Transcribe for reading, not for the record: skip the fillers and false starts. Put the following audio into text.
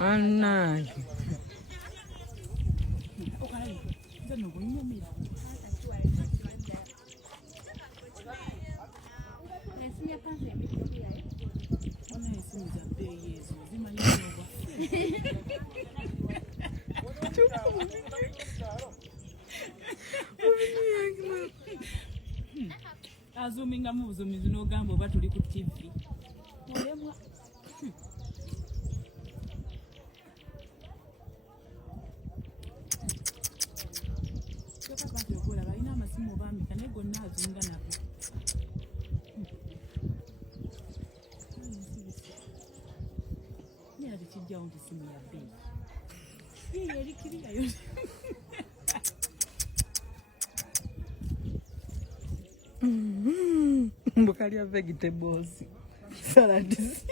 Anna. Azuminga mubuzumizi n'ogamba oba tuli ku TV. Olemwa. Kyokka bantu okola balina amasimu bambi kane gonna azinga nabo. Ni ali kijja undi simu ya bei. Yeye yali kiriya yo. Mbukalia vegetables. Salads.